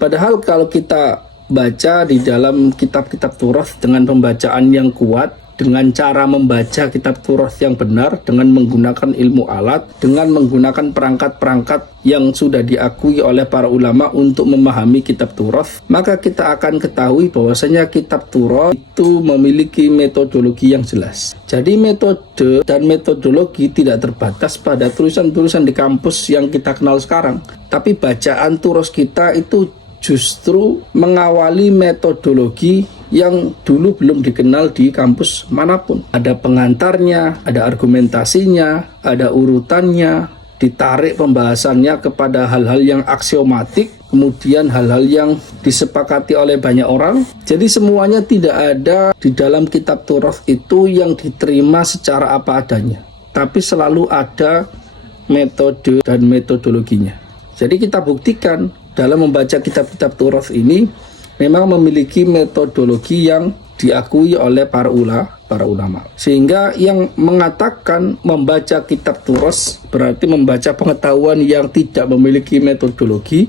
Padahal kalau kita baca di dalam kitab-kitab Taurat dengan pembacaan yang kuat, dengan cara membaca kitab Taurat yang benar, dengan menggunakan ilmu alat, dengan menggunakan perangkat-perangkat yang sudah diakui oleh para ulama untuk memahami kitab Taurat, maka kita akan ketahui bahwasanya kitab Taurat itu memiliki metodologi yang jelas. Jadi metode dan metodologi tidak terbatas pada tulisan-tulisan di kampus yang kita kenal sekarang, tapi bacaan Taurat kita itu justru mengawali metodologi yang dulu belum dikenal di kampus manapun. Ada pengantarnya, ada argumentasinya, ada urutannya, ditarik pembahasannya kepada hal-hal yang aksiomatik, kemudian hal-hal yang disepakati oleh banyak orang. Jadi semuanya tidak ada di dalam kitab Taurat itu yang diterima secara apa adanya, tapi selalu ada metode dan metodologinya. Jadi kita buktikan dalam membaca kitab-kitab Taurat ini memang memiliki metodologi yang diakui oleh para ulama. Sehingga yang mengatakan membaca kitab Taurat berarti membaca pengetahuan yang tidak memiliki metodologi,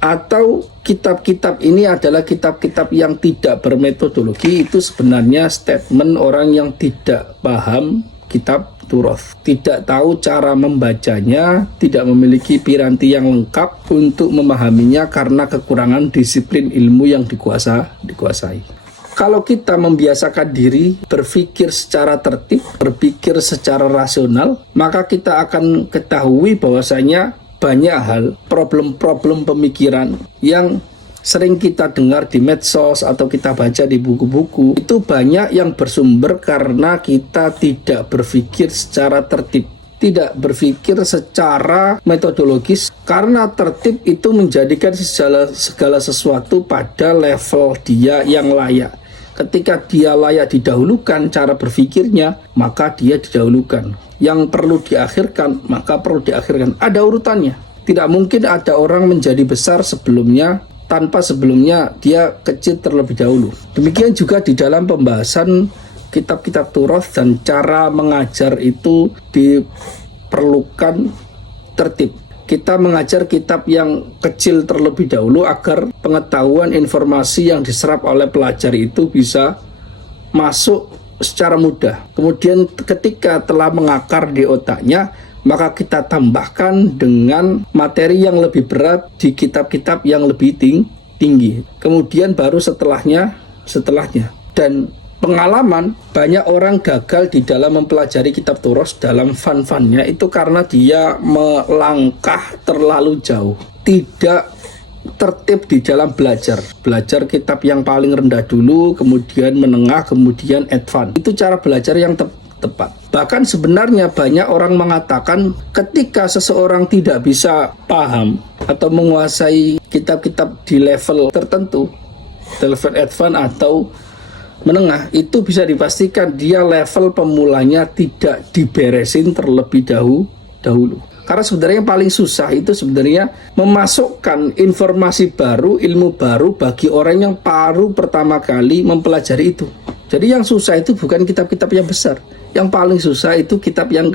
atau kitab-kitab ini adalah kitab-kitab yang tidak bermetodologi, itu sebenarnya statement orang yang tidak paham kitab Taurat, tidak tahu cara membacanya, tidak memiliki piranti yang lengkap untuk memahaminya karena kekurangan disiplin ilmu yang dikuasai. Kalau kita membiasakan diri berpikir secara tertib, berpikir secara rasional, maka kita akan ketahui bahwasanya banyak hal, problem-problem pemikiran yang sering kita dengar di medsos atau kita baca di buku-buku, itu banyak yang bersumber karena kita tidak berpikir secara tertib, tidak berpikir secara metodologis, karena tertib itu menjadikan segala sesuatu pada level dia yang layak. Ketika dia layak didahulukan cara berpikirnya, maka dia didahulukan. Yang perlu diakhirkan, maka perlu diakhirkan. Ada urutannya. Tidak mungkin ada orang menjadi besar sebelumnya tanpa sebelumnya dia kecil terlebih dahulu. Demikian juga di dalam pembahasan kitab-kitab Taurat dan cara mengajar itu diperlukan tertib. Kita mengajar kitab yang kecil terlebih dahulu agar pengetahuan informasi yang diserap oleh pelajar itu bisa masuk secara mudah. Kemudian ketika telah mengakar di otaknya, maka kita tambahkan dengan materi yang lebih berat di kitab-kitab yang lebih tinggi. Kemudian baru setelahnya. Dan pengalaman, banyak orang gagal di dalam mempelajari kitab Taurat dalam fun-funnya itu karena dia melangkah terlalu jauh, tidak tertib di dalam belajar kitab yang paling rendah dulu, kemudian menengah, kemudian advance. Itu cara belajar yang tepat. Bahkan sebenarnya banyak orang mengatakan ketika seseorang tidak bisa paham atau menguasai kitab-kitab di level tertentu, level advance atau menengah, itu bisa dipastikan dia level pemulanya tidak diberesin terlebih dahulu. Karena sebenarnya yang paling susah itu sebenarnya memasukkan informasi baru, ilmu baru bagi orang yang baru pertama kali mempelajari itu. Jadi yang susah itu bukan kitab-kitab yang besar, yang paling susah itu kitab yang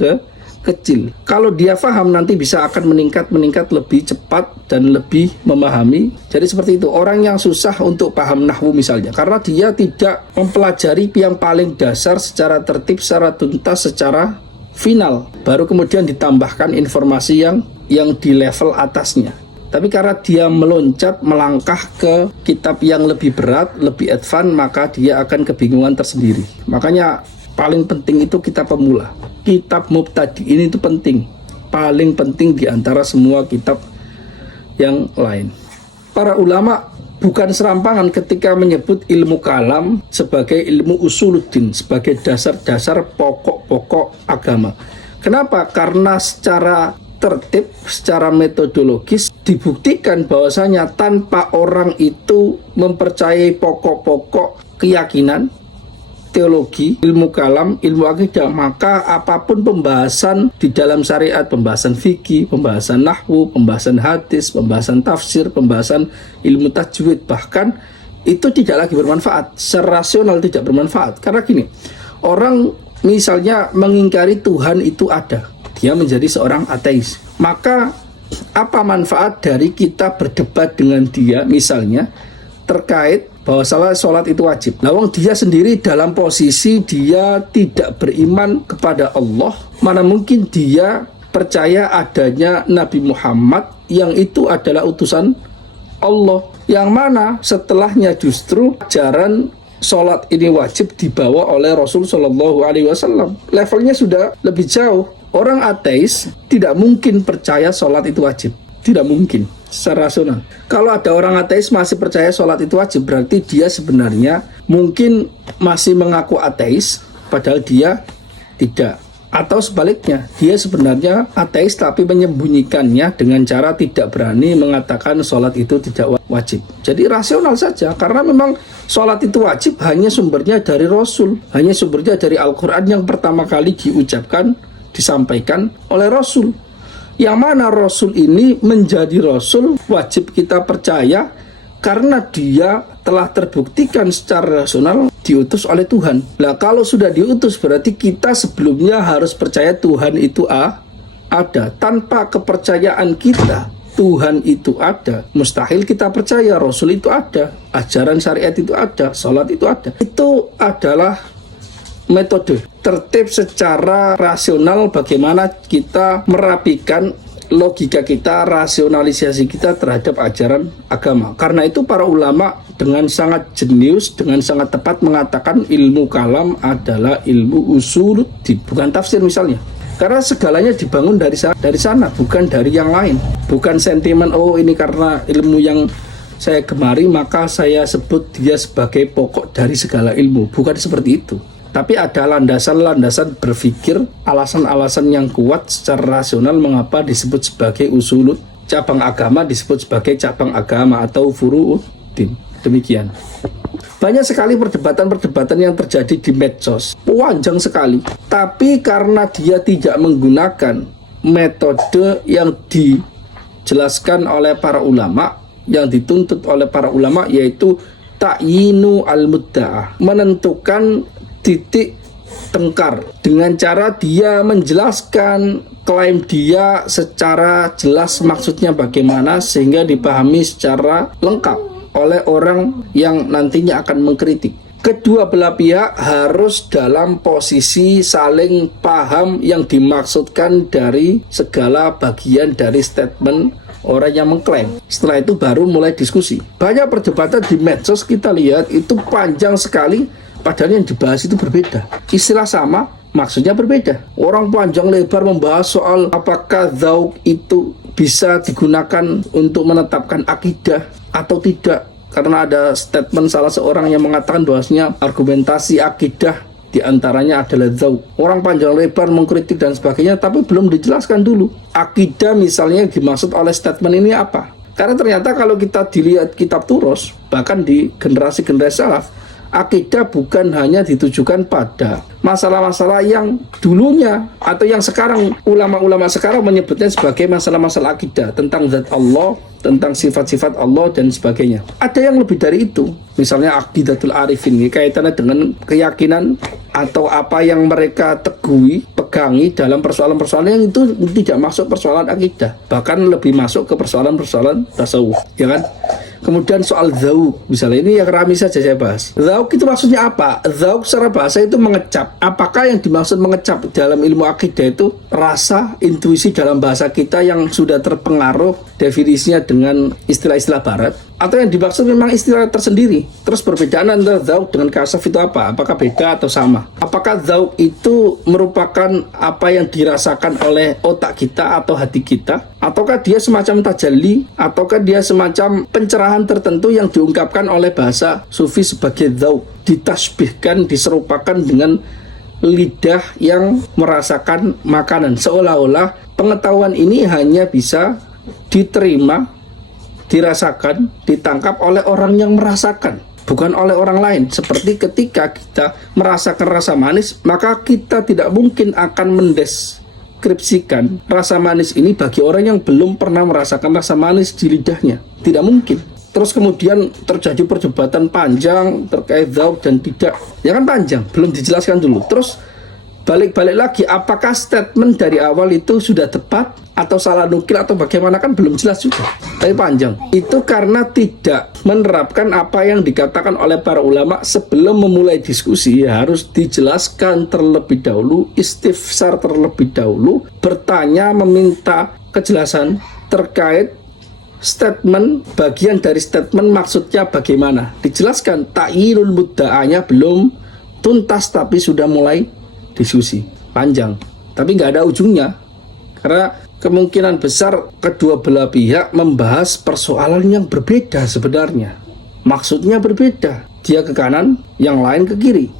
kecil. Kalau dia paham nanti bisa akan meningkat lebih cepat dan lebih memahami. Jadi seperti itu, orang yang susah untuk paham nahwu misalnya, karena dia tidak mempelajari yang paling dasar secara tertib, secara tuntas, secara final, baru kemudian ditambahkan informasi yang di level atasnya. Tapi karena dia melangkah ke kitab yang lebih berat, lebih advance, maka dia akan kebingungan tersendiri. Makanya paling penting itu kitab pemula. Kitab mubtadi'in itu penting. Paling penting di antara semua kitab yang lain. Para ulama bukan serampangan ketika menyebut ilmu kalam sebagai ilmu usuluddin, sebagai dasar-dasar pokok-pokok agama. Kenapa? Karena secara tertib, secara metodologis dibuktikan bahwasanya tanpa orang itu mempercayai pokok-pokok keyakinan, teologi, ilmu kalam, ilmu akidah, maka apapun pembahasan di dalam syariat, pembahasan fikih, pembahasan nahwu, pembahasan hadis, pembahasan tafsir, pembahasan ilmu tajwid, bahkan itu tidak lagi bermanfaat, secara rasional tidak bermanfaat. Karena gini, orang misalnya mengingkari Tuhan itu ada, dia menjadi seorang ateis, maka Apa manfaat dari kita berdebat dengan dia misalnya terkait bahwa sholat itu wajib. Lawang dia sendiri dalam posisi dia tidak beriman kepada Allah, mana mungkin dia percaya adanya Nabi Muhammad yang itu adalah utusan Allah, yang mana setelahnya justru ajaran sholat ini wajib dibawa oleh Rasul Shallallahu Alaihi Wasallam. Levelnya sudah lebih jauh. Orang ateis tidak mungkin percaya sholat itu wajib, tidak mungkin secara rasional. Kalau ada orang ateis masih percaya sholat itu wajib, berarti dia sebenarnya mungkin masih mengaku ateis, padahal dia tidak. Atau sebaliknya, dia sebenarnya ateis tapi menyembunyikannya dengan cara tidak berani mengatakan sholat itu tidak wajib. Jadi rasional saja, karena memang sholat itu wajib hanya sumbernya dari Rasul, hanya sumbernya dari Al-Quran yang pertama kali diucapkan, disampaikan oleh Rasul. Yang mana Rasul ini menjadi Rasul wajib kita percaya karena dia telah terbuktikan secara rasional diutus oleh Tuhan. Nah, kalau sudah diutus berarti kita sebelumnya harus percaya Tuhan itu ada. Tanpa kepercayaan kita Tuhan itu ada, mustahil kita percaya Rasul itu ada, ajaran syariat itu ada, sholat itu ada. Itu adalah metode tertib secara rasional bagaimana kita merapikan logika kita, rasionalisasi kita terhadap ajaran agama. Karena itu para ulama dengan sangat jenius, dengan sangat tepat mengatakan ilmu kalam adalah ilmu usuluddin, bukan tafsir misalnya. Karena segalanya dibangun dari sana, bukan dari yang lain. Bukan sentimen, oh ini karena ilmu yang saya gemari maka saya sebut dia sebagai pokok dari segala ilmu. Bukan seperti itu. Tapi ada landasan-landasan berpikir, alasan-alasan yang kuat secara rasional mengapa disebut sebagai usulud, cabang agama disebut sebagai cabang agama atau furu'uddin. Demikian. Banyak sekali perdebatan-perdebatan yang terjadi di medsos, panjang sekali. Tapi karena dia tidak menggunakan metode yang dijelaskan oleh para ulama, yang dituntut oleh para ulama, yaitu ta'yinu al-mudda'ah, menentukan titik tengkar dengan cara dia menjelaskan klaim dia secara jelas maksudnya bagaimana sehingga dipahami secara lengkap oleh orang yang nantinya akan mengkritik. Kedua belah pihak harus dalam posisi saling paham yang dimaksudkan dari segala bagian dari statement orang yang mengklaim. Setelah itu baru mulai diskusi. Banyak perdebatan di medsos kita lihat itu panjang sekali, padahal yang dibahas itu berbeda. Istilah sama, maksudnya berbeda. Orang panjang lebar membahas soal apakah dzauq itu bisa digunakan untuk menetapkan akidah atau tidak. Karena ada statement salah seorang yang mengatakan bahwasanya argumentasi akidah diantaranya adalah dzauq. Orang panjang lebar mengkritik dan sebagainya, tapi belum dijelaskan dulu. Akidah misalnya dimaksud oleh statement ini apa? Karena ternyata kalau kita dilihat kitab Turos, bahkan di generasi-generasi salaf, akidah bukan hanya ditujukan pada masalah-masalah yang dulunya atau yang sekarang ulama-ulama sekarang menyebutnya sebagai masalah-masalah akidah tentang zat Allah, tentang sifat-sifat Allah dan sebagainya. Ada yang lebih dari itu, misalnya aqidatul arifin, kaitannya dengan keyakinan atau apa yang mereka tegui, pegangi dalam persoalan-persoalan yang itu tidak masuk persoalan akidah, bahkan lebih masuk ke persoalan-persoalan tasawuf, ya kan? Kemudian soal dzauq, misalnya ini yang rami saja saya bahas. Dzauq itu maksudnya apa? Dzauq secara bahasa itu mengecap. Apakah yang dimaksud mengecap dalam ilmu akidah itu rasa, intuisi dalam bahasa kita yang sudah terpengaruh definisinya dengan istilah-istilah barat? Atau yang dimaksud memang istilah tersendiri? Terus perbedaan antara dzauq dengan kasaf itu apa? Apakah beda atau sama? Apakah dzauq itu merupakan apa yang dirasakan oleh otak kita atau hati kita? Ataukah dia semacam tajalli? Ataukah dia semacam pencerahan tertentu yang diungkapkan oleh bahasa sufi sebagai dzauq? Ditasbihkan, diserupakan dengan lidah yang merasakan makanan. Seolah-olah pengetahuan ini hanya bisa diterima, dirasakan, ditangkap oleh orang yang merasakan, bukan oleh orang lain. Seperti ketika kita merasakan rasa manis, maka kita tidak mungkin akan mendeskripsikan rasa manis ini bagi orang yang belum pernah merasakan rasa manis di lidahnya. Tidak mungkin. Terus kemudian terjadi perdebatan panjang terkait dzauq dan tidak. Ya kan panjang, belum dijelaskan dulu. Terus balik-balik lagi, apakah statement dari awal itu sudah tepat atau salah nukil atau bagaimana kan belum jelas juga, tapi panjang. Itu karena tidak menerapkan apa yang dikatakan oleh para ulama sebelum memulai diskusi. Harus dijelaskan terlebih dahulu, istifsar terlebih dahulu, bertanya, meminta kejelasan terkait statement, bagian dari statement maksudnya bagaimana. Dijelaskan, ta'yinul mudda'anya belum tuntas tapi sudah mulai diskusi. Panjang, tapi nggak ada ujungnya. Karena kemungkinan besar kedua belah pihak membahas persoalan yang berbeda sebenarnya. Maksudnya berbeda. Dia ke kanan, yang lain ke kiri.